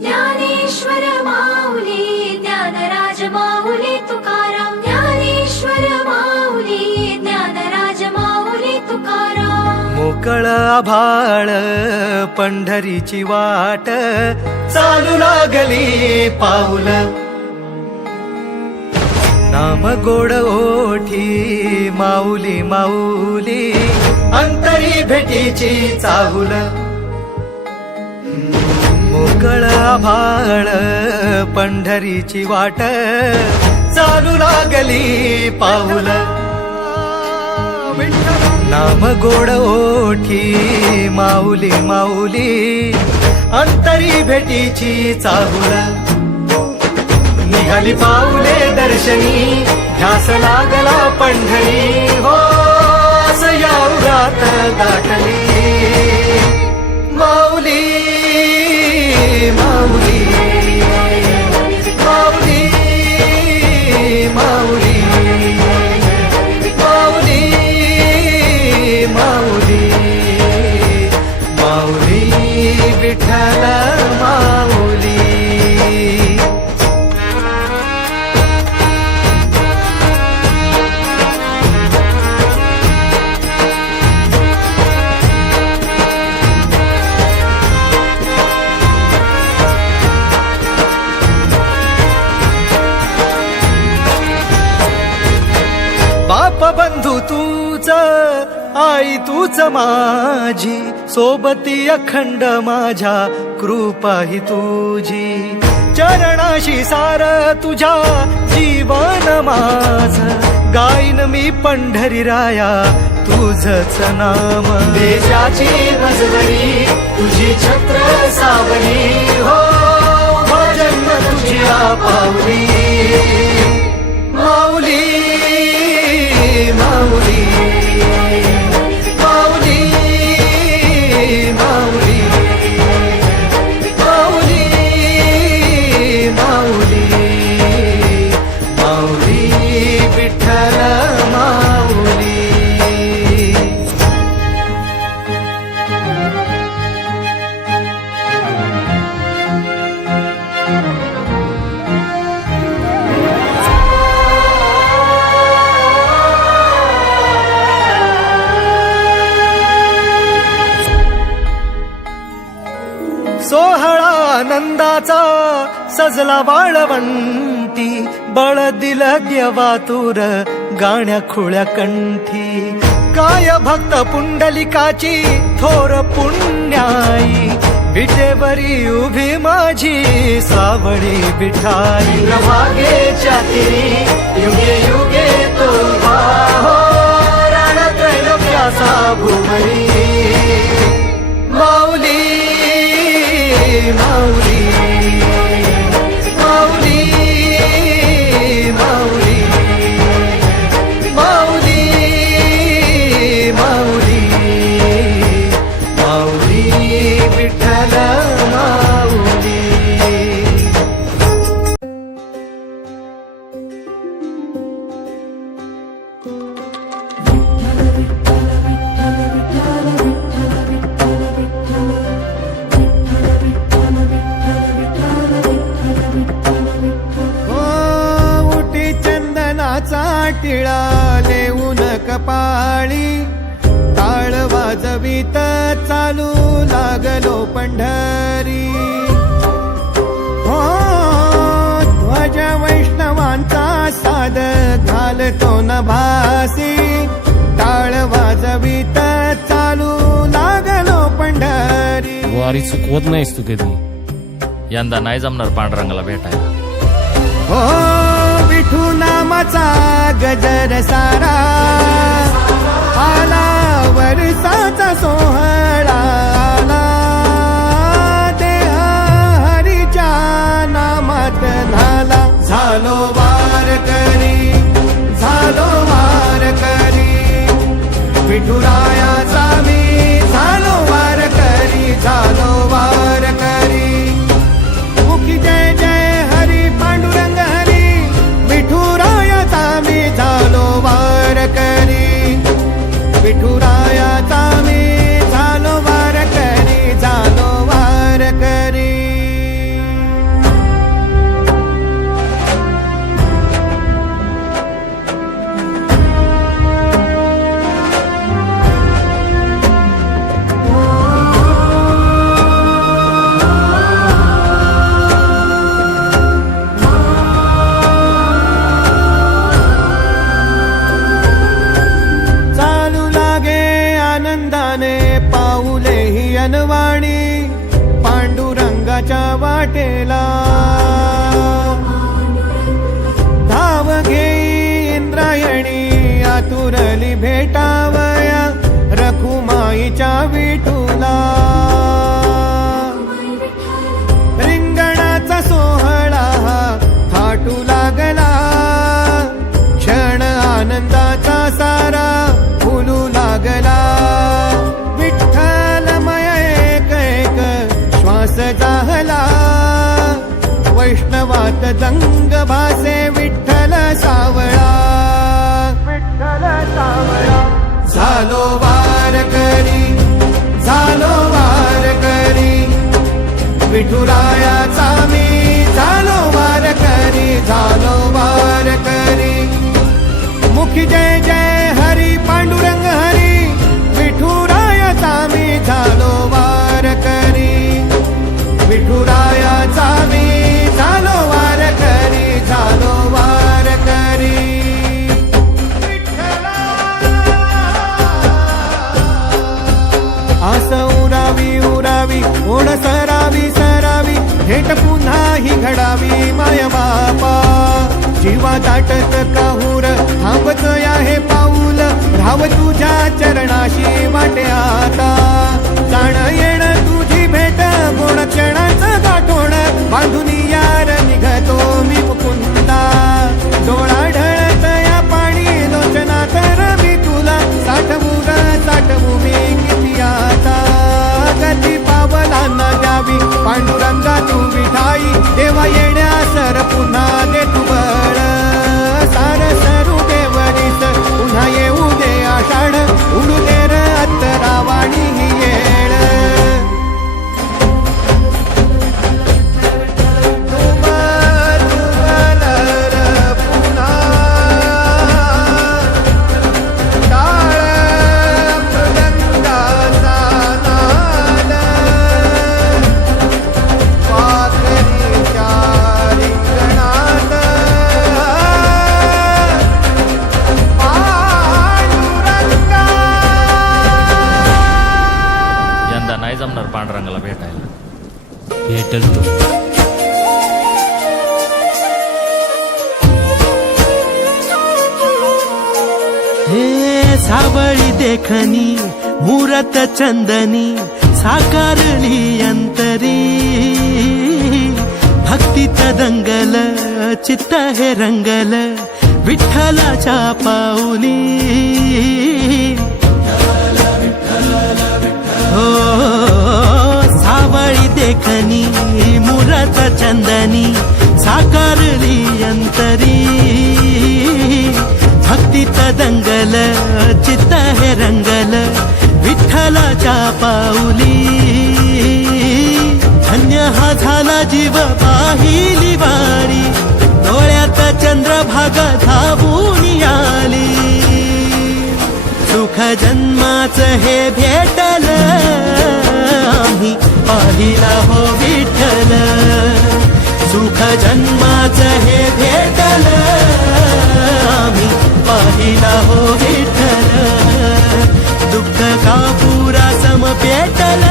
ज्ञानेश्वर माऊली ज्ञानराज माऊली तुकाराम ज्ञानेश्वर माऊली ज्ञानराज माऊली तुकाराम मोकळ आभाळ पंढरीची वाट चालू लागली पाऊल नाम गोड ओठी माऊली माऊली अंतरी भेटीची चाहुल मोकळ आभाळ पंढरीची वाट चालू लागली पाऊल नाम गोड ओठी माऊली माऊली अंतरी भेटीची चाहुल निघाली पाऊले दर्शनी ध्यास लागला पंढरी हो या उरात गाठली माऊली माऊली माऊली माऊली माऊली माऊली माऊली विठ्ठल माऊली बाप बंधू तूच आई तूच माझी सोबती अखंड माझ्या कृपा ही तुझी चरणाशी सार तुझ्या जीवन माझ गाईन मी पंढरी राया तुझच नाम देशाची मजवरी तुझी छत्र सावली हो जन्म तुझी पावली माऊली माऊली माऊली माऊली माऊली माऊली माऊली विठ्ठल माऊली सोहळा आनंदाचा सजला वाळवंटी बळ दिलं देवातुर गाण्या खुळ्या कंठी काय भक्त पुंडलिकाची थोर पुण्याई विटेवरी उभी माझी सावळी विठाई प्रभागेच्या तिरी युगे युगे तो हो राण त्रैलोक्याचा भुवरी माऊली माऊली माऊली माऊली माऊली माऊली माऊली विठ्ठल माऊली टिळा लेऊन कपाळी टाळ वाजवीत चालू लागलो पंढरी हो ध्वज वैष्णवांचा साद घालतो न भासी टाळ वाजवीत चालू लागलो पंढरी वारी चुकवत नाहीस तू कधी यंदा नाही जमणार पांडुरंगाला भेटायला हो विठू नामाचा गजर सारा आला वर्षाचा सोहळा आला देह हरीच्या नामात झाला झालो वारकरी झालो वारकरी विठुरायाचा मी झालो वारकरी झालो वारकरी मुखी जय जय हरी पांडुरंग हरी विठुरायाचा मी झालो वारकरी विठुरायाचा मी झालो वारकरी तुझ्या वाटेला धाव घेई इंद्रायणी आतुरली भेटावया रखुमाईच्या विठूला रिंगणाचा सोहळा हा थाटू लागला क्षण आनंदाचा सारा फुलू लागला विठ्ठलमय एक एक श्वास जाहला वैष्णवात दंग भासे विठ्ठल सावळा झालो वार करी विठुरायाचा मी झालो वार करी मुखी जय जय हरी पांडुरंग हरी विठुरायाचा मी झालो वार करी विठुरायाचा मी झालो वार करी आस उरावी ओढ सरावी भेट पुन्हा ही घडावी माय बापा जीवा दाटत काहूर थांबत आहे पाऊल धाव तुझ्या चरणाशी वाटे आता जाण येण तुझी भेट गोड क्षणाचं गाठोड बांधून यार निघतो मी मुकुंदा डोळा ढळत या पाणी लोचना तर मी तुला साठवू मी किती आता गती पावलांना द्यावी पांडुरंगा तू विठाई देवा येण्यासर पुन्हा दे तू बळ सार सरू देवरीस पुन्हा येऊ दे आषाढ उडू दे र अत्तरावाणी ही येळ यंदा नाही जमणार पांडुरंगाला भेटायला. भेटल तो. हे सावळी देखणी मुरत चंदनी साकारली अंतरी भक्तीत दंगल चित्त हे रंगल विठ्ठलाच्या पाऊली हो सावळी देखणी मुरत चंदनी साकारली अंतरी भक्तीत दंगल चित्त हे रंगल विठ्ठलाच्या पाऊली धन्य हा झाला जीव पाहिली वारी डोळ्यात चंद्रभागा धावून आली सुख जन्माच हे भेटल आम्ही पाहिला हो विठ्ठल सुख जन्माच हे भेटल आम्ही पाहिला हो विठ्ठल दुःख का पुरा सम पेटल